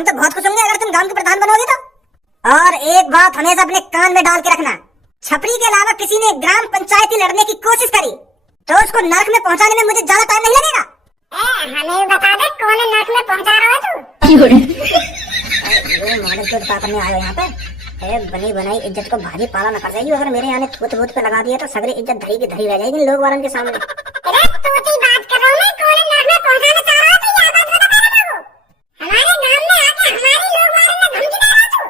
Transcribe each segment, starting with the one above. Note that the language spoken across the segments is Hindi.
हम तो बहुत खुश होंगे अगर तुम गांव के प्रधान बनोगे तो। और एक बात हमेशा अपने कान में डाल के रखना, छपरी के अलावा किसी ने ग्राम पंचायती लड़ने की कोशिश करी तो उसको नर्क में पहुंचाने में मुझे ज्यादा टाइम नहीं लगेगा। हमें बता दे कौन नर्क में पहुंचा रहा है तू? ये मॉडल तो पापा ने आया यहाँ पे। बनी बनाई इज्जत को भारी पाला न कर जाएगी, अगर मेरे यहाँ थूत वूत पे लगा दिया तो सगरी इज्जत धरी की धरी रह जाएगी लोग वालों के सामने। अरे तोती बात कर रहा हूँ मैं, कौन नर्क में पहुंचाना चाह रहा है तो ये बात बता मेरे को। हमारे गांव में आके हमारी लोग मारने धमकी दे रहा तू?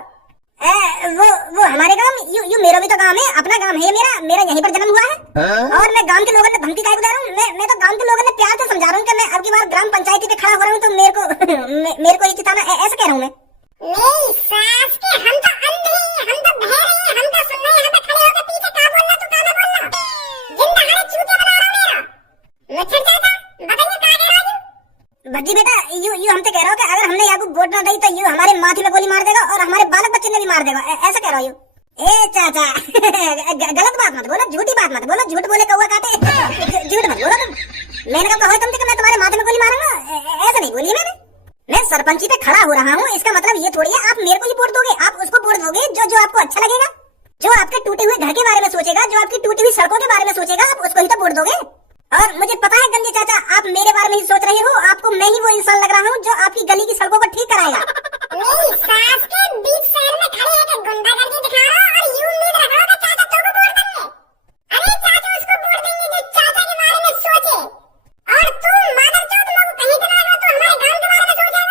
वो हमारे गांव, यू मेरा भी तो गांव है, अपना गांव है मेरा यहीं पर जन्म हुआ है। और मैं गांव के लोगों ने धमकी काहे को दे रहा हूँ? मैं तो गांव के लोगों ने प्यार से समझा रहा हूँ कि मैं अब की बार ग्राम पंचायती पे खड़ा हो रहा हूँ तो मेरे को ही जिताना, ऐसा कह रहा हूँ मैं। नहीं सास के हम तो अंधे हैं, हम तो बहरे हैं, हम तो सुन रहे हैं, हम तो खड़े होकर पीछे का बोलना तू का बोलना। जिंदा हरे चूते बना रहा मेरा। मच्छर चाचा बताइए क्या कह रहा है? भज्जी बेटा यू हमसे कह रहा हो कि अगर हमने याकू वोट ना दी तो यू हमारे माथे में गोली मार देगा और हमारे बालक बच्चे ने भी मार देगा, ऐसा कह रहा हो यू? ए चाचा गलत बात मत बोलो, झूठी बात मत बोलो, झूठ बोले कौवा काटे, झूठ मत बोलो तुम। मैंने कहा तुमसे कि मैं तुम्हारे माथे में गोली मारूंगा, ऐसा नहीं बोली मैं सरपंची पे खड़ा हो रहा हूँ, इसका मतलब ये थोड़ी है आप मेरे को ही वोट दोगे, आप उसको वोट दोगे जो आपको अच्छा लगेगा, जो आपके टूटे हुए घर के बारे में सोचेगा, जो आपकी टूटी हुई सड़कों के बारे में सोचेगा, आप उसको ही तो वोट दोगे। और मुझे पता है गंजे चाचा आप मेरे बारे में ही सोच रहे हो, आपको मैं ही वो इंसान लग रहा हूँ जो आपकी गली की सड़कों को ठीक कराएगा। नहीं सास के बीच शहर में खड़े हैं गुंडागर्दी दिखा रहा हो और यूं उम्मीद रख रहा हो कि चाचा तो को वोट देंगे। अरे चाचा उसको वोट देंगे जो चाचा के बारे में सोचे, और तुम मादरचोद लोग कहीं के ना रहो तो हमारे गांव के बारे में सोचेगा।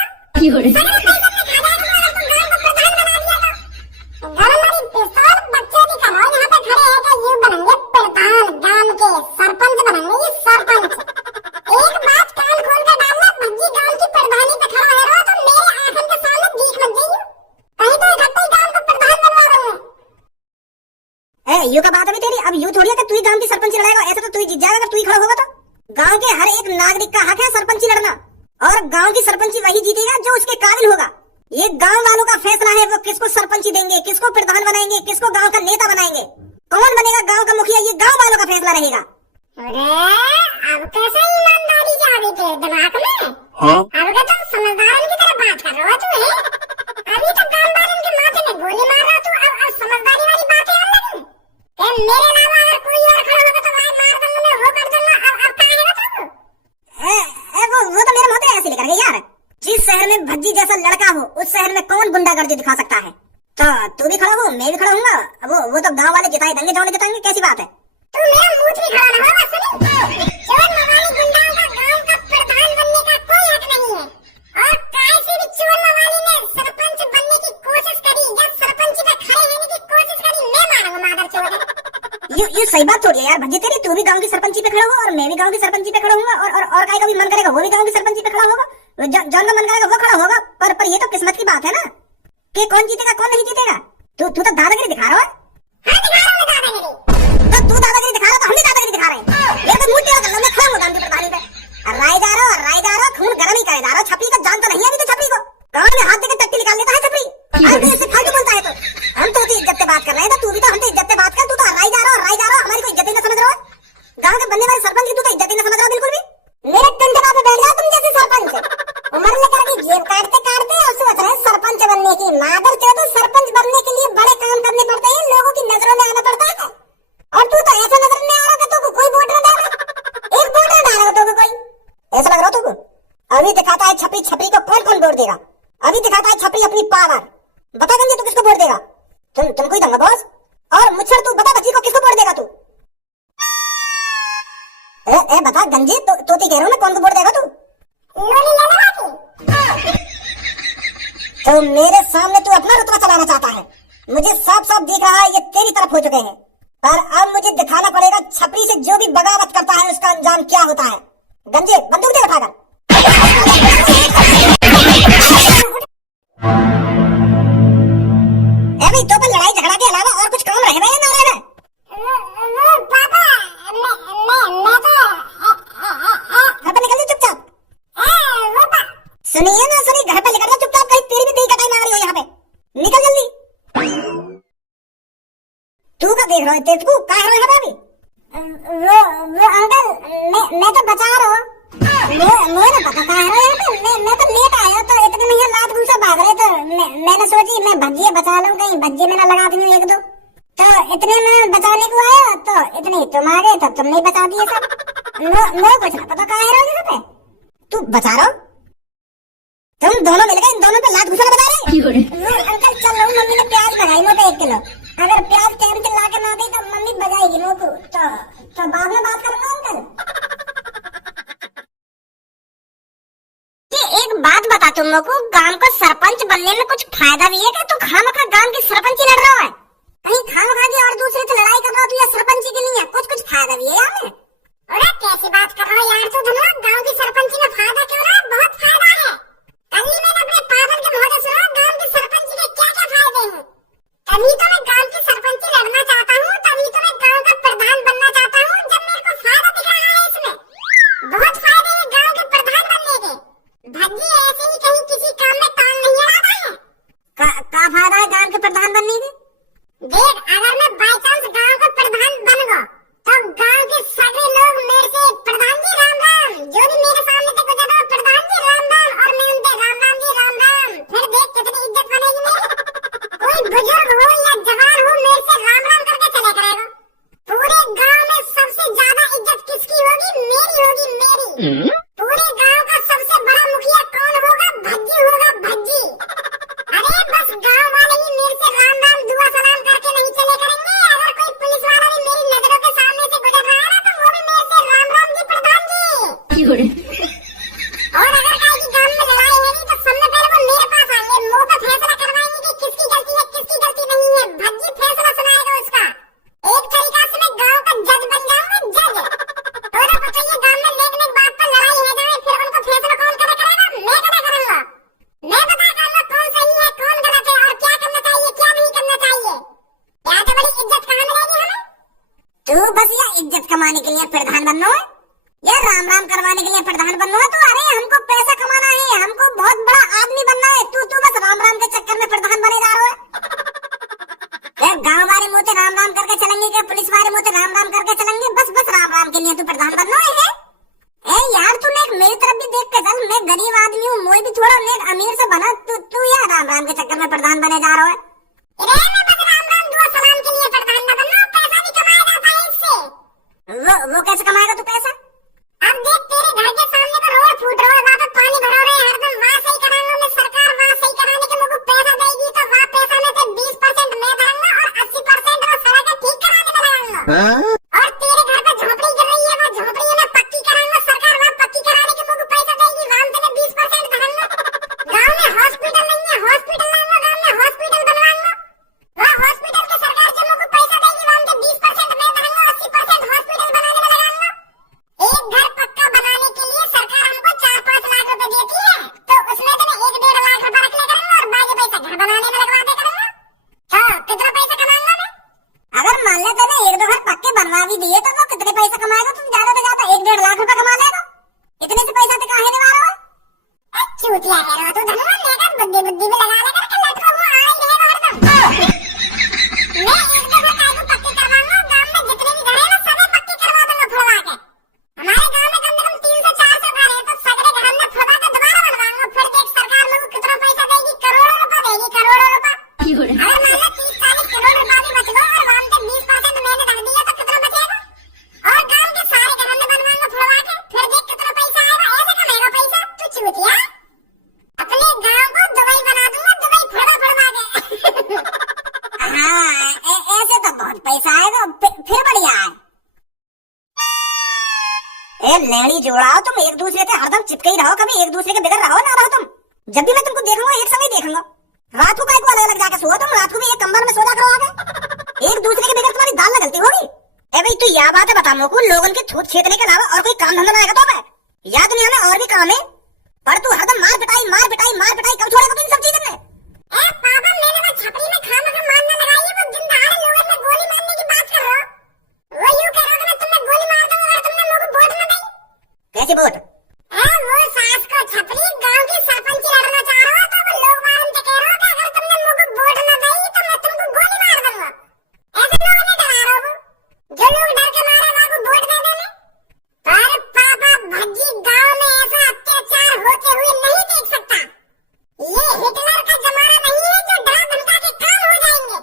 यू का बात अभी तेरी, अब यू थोड़ी है कि तू ही गांव की सरपंच लड़ेगा, ऐसा तो तू ही जीत जाएगा अगर तू ही खड़ा होगा तो। गांव के हर एक नागरिक का हक है सरपंची लड़ना, और गांव की सरपंची वही जीतेगा जो उसके काबिल होगा। ये गांव वालों का फैसला है वो किसको सरपंची देंगे, किसको प्रधान बनाएंगे, किसको गांव का नेता बनाएंगे, कौन बनेगा गांव का मुखिया, ये गांव वालों का फैसला रहेगा। अरे अब कैसे ईमानदारी जा रही तेरे दिमाग में? अब का तुम समझदारों की तरह बात कर रहा तू है? अभी तो गांव वालों के माथे में गोली मार रहा तू, अब समझदारी वाली बातें अलग है। मेरे अलावा अगर कोई और खड़ा होगा तो मैं मार दूंगा, मैं वो कर दूंगा। अब क्या है बताओ? वो तो मेरे मुंह पे ऐसे लेकर गए यार। जिस शहर में भज्जी जैसा लड़का हो उस शहर में कौन गुंडागर्दी दिखा सकता है? तो तू भी खड़ा हो, मैं भी खड़ा हूँगा, वो तो गांव वाले जिताए देंगे, जौने जिताएंगे, कैसी बात है? तू मेरा मुंह भी खड़ा ना होगा सुनी। चोर मवाली गुंडाओं का गांव का प्रधान बनने का कोई हक नहीं है, और कैसे भी चोर मवाली ने सरपंच बनने की कोशिश करी या सरपंच पे खड़े होने की कोशिश करी, मैं मारूंगा मादरचोद। ये सही बात थोड़ी है यार भज्जी तेरी, तू भी गांव की सरपंची पे खड़ा हो और मैं भी गांव की सरपंची पे खड़ा हूँगा, और काय का भी मन करेगा वो भी गांव की सरपंची पे खड़ा होगा, जौन का मन करेगा वो खड़ा होगा। पर ये तो किस्मत की बात है ना कि कौन जीतेगा कौन नहीं जीतेगा। तू तो दादागिरी दिखा रहा है। हाँ दिखा रहा हूँ दादागिरी। तो तू दादागिरी दिखा रहा तो हम भी दादागिरी दिखा रहे हैं। ये तो मुंह टेढ़ा कर लो, मैं खड़ा हूँ गांव की प्रधानी पे, राय जा रहा हो, खून गर्म ही करे जा रहा हो। छपरी का जान तो नहीं है अभी तो, छपरी को कान में हाथ देकर टट्टी निकाल लेता है छपरी। अरे इससे फालतू बोलता है तो हम तो इज्जत से बात कर रहे हैं, तो तू भी तो हमसे इज्जत से बात कर। तू तो राय जा रहा हो, हमारी कोई इज्जत ही ना समझ रहा हो। गाँव के बनने वाले सरपंच की तू तो इज्जत ही ना समझ रहा बिल्कुल भी। मेरे कंधे पे बैठ जाओ तुम जैसे सरपंच, उम्र लेकर अभी जेब काटते और सोच रहे सरपंच बनने की। मादरचोद सरपंच बनने के लिए बड़े काम करने पड़ते हैं, लोगों की नजरों में आना पड़ता है, और तू तो ऐसा नजर में आ रहा है तो कोई वोट ना डाला, एक वोट ना डाला तो कोई, ऐसा लग रहा तुमको? अभी दिखाता है छपरी को कौन वोट देगा, अभी दिखाता है छपरी अपनी पावर। बता गंजे तू किसको वोट देगा? तुम कोई दंगा बॉस। और मुच्छर तू बता बच्ची को किसको वोट देगा तू? बता गंजे तो कह रहा हूँ मैं, कौन को वोट देगा तू? तो मेरे सामने तू अपना रुतबा चलाना चाहता है, मुझे साफ साफ दिख रहा है ये तेरी तरफ हो चुके हैं, पर अब मुझे दिखाना पड़ेगा छपरी से जो भी बगावत करता है उसका अंजाम क्या होता है। गंजे बंदूक दे उठाकर। अभी तो पर लड़ाई झगड़ा के अलावा और कुछ काम रहे ना रहे? पापा घर पे निकल जा चुपचाप। सुनिए ना सुनी, घर पे निकल जा चुपचाप, कहीं तेरी भी दही कटाई मार रही हो यहाँ पे, निकल जल्दी। तू क्या देख रहा है? तेरे को क्या है यहाँ पे अभी? वो अंकल मैं तो बचा रहा हूँ। मुझे ना पता क्या है यहाँ पे, मैं तो लेट आया तो इतने में यहाँ लात घूसा भाग रहे भज्जे में ना लगा दूं एक दो। तो इतने में बचाने को आया तो इतने तुम आ गए तो तुमने बचा दिए सब। नो कुछ ना पता कहाँ है रोज पे तू बचा रहा। तुम दोनों मिलकर इन दोनों पे लात घुसा बता रहे। अंकल चल रहा हूँ, मम्मी ने प्याज मंगाई मोटे 1 किलो। अगर प्याज टाइम से ला के ना दी तो मम्मी बजाएगी मोको। तो बाद में बात करूंगा अंकल। एक बात बता तुम लोग को, गांव का सरपंच बनने में कुछ फायदा भी है क्या? तू खामखा गांव की सरपंची लड़ रहा है, कहीं खामखा की और दूसरे से लड़ाई कर रहा हो तू या सरपंची के लिए? कुछ फायदा भी है यार में। अरे कैसी बात कर रहा है यार तू धनुआ, गांव की सरपंची में फायदा क्यों रहा? बहुत फायदा है। कल ही मैंने अपने पागल के मुंह से सुना गांव की सरपंची के क्या क्या फायदे हैं। तभी तो मैं गांव की सरपंची लड़ना चाहता हूँ, तभी तो मैं गांव का प्रधान बनना चाहता हूँ, जब मेरे को फायदा दिख रहा है इसमें। बहुत फायदे हैं गांव के प्रधान बनने के। भज्जी ऐसे ही कहीं किसी काम में टांग नहीं अड़ाता है। का फायदा है गांव के प्रधान बनने के? देख अगर मैं बाई चांस गांव का प्रधान बन गया तो गांव के सभी लोग मेरे से प्रधान जी राम राम, जो भी मेरे सामने से गुजर रहा प्रधान जी राम राम, और मैं उनसे राम राम जी राम राम। फिर देख कितनी इज्जत बनेगी मेरी। कोई बुजुर्ग हो या जवान हो मेरे से राम राम करके चले करेगा। पूरे गांव में सबसे ज्यादा इज्जत किसकी होगी? मेरी होगी, मेरी। पूरे गांव का सबसे बड़ा मुखिया कौन होगा? भज्जी होगा, भज्जी। अरे बस गांव वाले ही मेरे से राम राम दुआ सलाम करके नहीं चले करेंगे। अगर कोई पुलिस वाला भी मेरी नजरों के सामने से गुजर रहा है ना तो वो भी मेरे से राम राम जी प्रधान जी। और अगर कहीं की गांव में लड़ाई है नहीं तो सबसे पहले वो मेरे पास आएंगे, मुंह पे फैसला करवाएंगे कि किसकी गलती है किसकी गलती नहीं है। भज्जी फैसला सुनाएगा उसका। एक तरीका से मैं गांव का जज बन जाऊंगा, जज। और अब बताइए गांव में नेक नेक बात पर लड़ाई है जाए फिर उनको फैसला कौन करेगा? मैं करेगा करूंगा। मैं बता दूंगा कौन सही है कौन गलत है और क्या करना चाहिए क्या नहीं करना चाहिए। क्या तो बड़ी इज्जत कहाँ मिलेगी हमें? तू बस या इज्जत कमाने के लिए प्रधान बनना है या राम राम करवाने के लिए प्रधान बनना है? तो अरे हमको पैसा कमाना है, हमको बहुत बड़ा आदमी बनना है। तू बस राम राम के चक्कर में प्रधान बने जा रहा है। गांव वाले मुँह से राम राम करके चलेंगे क्या पुलिस वाले मुँह से राम राम करके चलेंगे? बस राम राम के लिए तू प्रधान बनना है। ए यार तूने एक मेरी तरफ भी देख के चल, मैं गरीब आदमी हूँ, मैं भी थोड़ा नेक अमीर से बना। तू या राम राम के चक्कर में प्रधान बने जा रहा है। अरे मैं बस राम राम दुआ सलाम के लिए प्रधान न बनना, पैसा भी कमाया जाता है इससे। वो कैसे कमाएगा तू पैसा? अब देख तेरे घर के सामने तो रोड फूट रहा है, वहाँ पे पानी भरा रहे हैं हरदम, वहाँ सही कराऊंगा मैं। सरकार वहाँ सही कराने के मुझको पैसा देगी तो वहाँ पैसा में से 20% मैं भरूंगा और 80% वो सड़क ठीक कराने में लगाऊंगा। और तेरे घर पे झोपड़ी गिर रही है, वो झोपड़ी मैं पक्की कराऊंगा। सरकार वहाँ पक्की कराने के मुझको पैसा देगी, वहाँ से मैं 20% भरूंगा। गाँव में हॉस्पिटल नहीं है, हॉस्पिटल लाऊंगा, गाँव में हॉस्पिटल बनवाऊंगा। वहाँ हॉस्पिटल के सरकार से मुझको पैसा देगी, वहाँ से 20% मैं भरूंगा, 80% हॉस्पिटल बनाने में लगाऊंगा। एक घर पक्का बनाने के लिए सरकार हमको 4-5 लाख रुपए देती है, तो उसमें तो मैं 1-1.5 लाख रुपए रख लिया करूंगा और बाकी पैसा घर बनाने में लगवा दे करूंगा। तो कितना पैसा कमाऊंगा मैं? अगर मान ले तूने 1-2 घर पक्के बनवा भी दिए तो वो कितने पैसा कमाएगा? तुम ज्यादा से ज्यादा 1-1.5 लाख रुपए कमा लेगा। इतने से पैसा तो काहे नहीं मारा? चूतिया है रो तू धनुआ, लेकर बुद्धि भी लगा लेकर के लटका हुआ आ ही रहेगा हरदम। मैं 1-2 घर काहे को पक्के करवाऊंगा, गांव में जितने भी घर है ना सभी पक्के करवा दूंगा फुलवा के। हमारे गांव में कम से कम 300-400 घर है, तो सगरे घर हमने फुलवा के दोबारा बनवाऊंगा। फिर देख सरकार मुझको कितना पैसा देगी, करोड़ों रुपए देगी, करोड़ों रुपए। अगर मान लो 30-40 करोड़ रुपए भी बच गए और वहाँ से 20% मैंने रख दिया तो कितना बचेगा? और गांव के सारे घर हमने बनवाऊंगा फुलवा के, फिर देख कितना पैसा आएगा। ऐसे कमाएगा पैसा तू चूतिया। अपने गांव को दुबई बना दूंगा, दुबई फुलवा के। हाँ ऐसे तो बहुत पैसा आएगा, फिर बढ़िया है। ए लेनी जोड़ाओ, तुम एक दूसरे से हरदम चिपके ही रहो, कभी एक दूसरे के बगैर रहो ना रहो तुम। जब भी मैं तुमको देखूंगा एक समय देखूंगा। रात को अलग अलग जाकर सोओ तुम, रात को भी एक कंबल में सो जा करो आगे। एक दूसरे के बगैर तुम्हारी दाल न गलती होगी। ए भाई तू यह बात है बता मुझको, लोगन के छूट छेदने के अलावा और कोई काम धंधा ना आएगा तो मैं या दुनिया में और भी काम है, पर तू हरदम मार पिटाई कब छोड़ेगा तुम सब चीजें? ए पापा मैंने वो छपरी में खामखा मारना लगाई है, वो जिंदा लोगों में गोली मारने की बात कर रहा हो। वो यूं कह रहा है कि मैं तुम्हें गोली मार दूंगा अगर तुमने मुझको वोट न दी। कैसे वोट? वो सास को छपरी गांव की सरपंच लड़ना चाह रहा हो तो वो लोग मालूम से कह रहा हो कि अगर तुमने मुझको वोट न दी तो मैं तुमको गोली मार दूंगा। ऐसे लोगों ने डरा रहा हो, जो लोग डर के मारे वाको वोट दे देने। पर पापा भज्जी गांव में ऐसा अत्याचार होते हुए नहीं देख सकता। ये हिटलर का जमाना नहीं है जो डरा धमका के काम हो जाएंगे।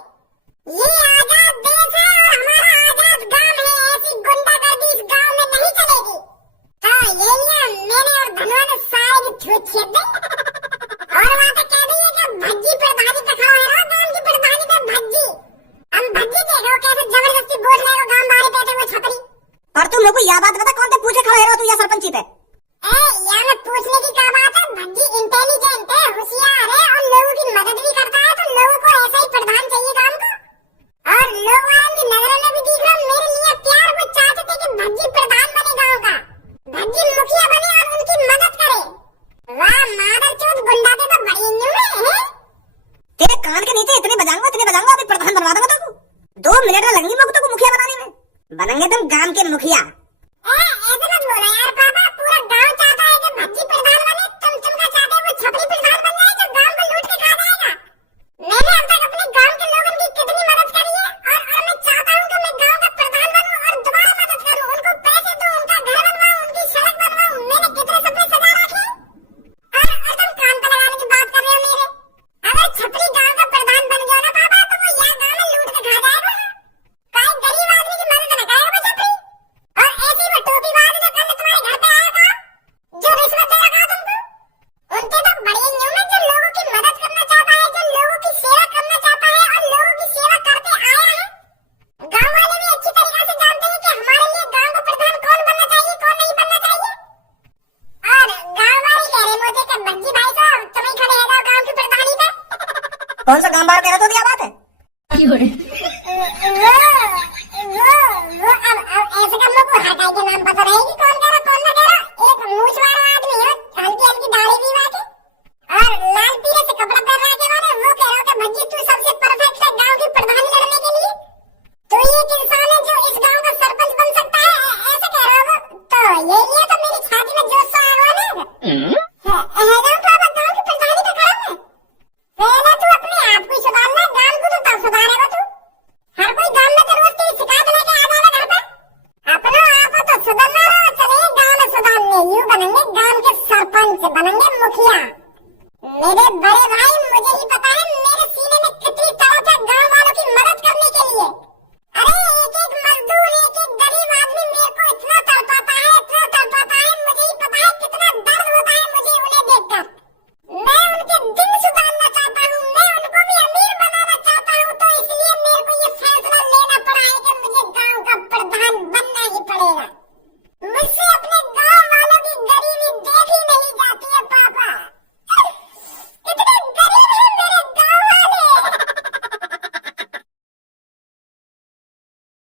पूछने की क्या बात है, भज्जी इंटेलिजेंट है, होशियार है और लोगों की मदद भी करता है, तो लोगों को ऐसा ही प्रधान चाहिए काम को। और लोग वालों की नजरों में भी दिख रहा मेरे लिए प्यार, वो चाहते थे कि भज्जी प्रधान बने गांव का, भज्जी मुखिया बने और उनकी मदद करे। वाह मादरचोद गुंडा के तो बड़ी न्यू है। तेरे कान के नीचे इतने बजाऊंगा अभी प्रधान बनवा दूंगा तुमको। 2 मिनट लगेंगे मुझको तुमको मुखिया बनाने में। बनेंगे तुम गांव के मुखिया। ऐसे मत बोलो यार पापा, पूरा गांव चाहता है कि भज्जी प्रधान बने, तुम क्या चाहते हो वो छपरी प्रधान बन जाए जो गांव को लूट के खा जाएगा। मैंने अब तक अपने गांव के लोगों की कितनी मदद करी है और मैं चाहता हूँ कि मैं गांव का प्रधान बनूं और दोबारा मदद करूं, उनको पैसे दूं, उनका घर बनवाऊं, उनकी सड़क बनवाऊं। मैंने कितने सपने सजा रखे और तुम कान पर लगाने की बात कर रहे हो मेरे। अगर छपरी गांव का प्रधान बन गया ना पापा तो वो यह गांव में लूट के खा जाएगा, कोई गरीब आदमी की मदद न करेगा वो छपरी। और ऐसे ही वो टोपी वाले जो कल तुम्हारे घर पे आया था, जो रिश्वत दे रखा तुमको, उनके तो बड़ी न्यू में जो लोगों की मदद करना चाहता है, जो लोगों की सेवा करना चाहता है और लोगों की सेवा करते आया है। गांव वाले भी अच्छी तरीके से जानते हैं कि हमारे लिए गांव का प्रधान कौन बनना चाहिए कौन नहीं बनना चाहिए। और गांव वाले कह रहे होते कि भज्जी भाई साहब तुम ही खड़े हो जाओ गांव की प्रधानी पे। कौन सा गांव बाहर कह रहे तो क्या बात है? वो अब ऐसे काम लोग को हटाई के नाम पता रहेगी कौन कह रहा कौन ना कह रहा। एक मूछ वाला आदमी है, हल्की हल्की दाढ़ी भी वाके और लाल पीले से कपड़ा पहन रहा के वाले, वो कह रहा है कि भज्जी तू सबसे परफेक्ट है गांव की प्रधानी लड़ने के लिए, तो ये एक इंसान है जो इस गांव का सरपंच बन सकता है, ऐसे कह रहा है वो। तो ये तो मेरी छाती में जोश सा आ रहा है ना। पापा गांव की प्रधानी पे खड़ा है, पहले तू अपने आप को सुधारना, गांव को तो तब सुधारेगा तू। हर कोई गांव में तो रोज तेरी शिकायत लेके आ जाएगा घर पे। अपना आप तो सुधरना रहो, चले गांव में सुधारने, यूं बनेंगे गांव के सरपंच, बनेंगे मुखिया। मेरे बड़े भाई मुझे ही पता है मेरे सीने में कितनी तड़प है गांव वालों की मदद करने के लिए। अरे एक एक मजदूर, एक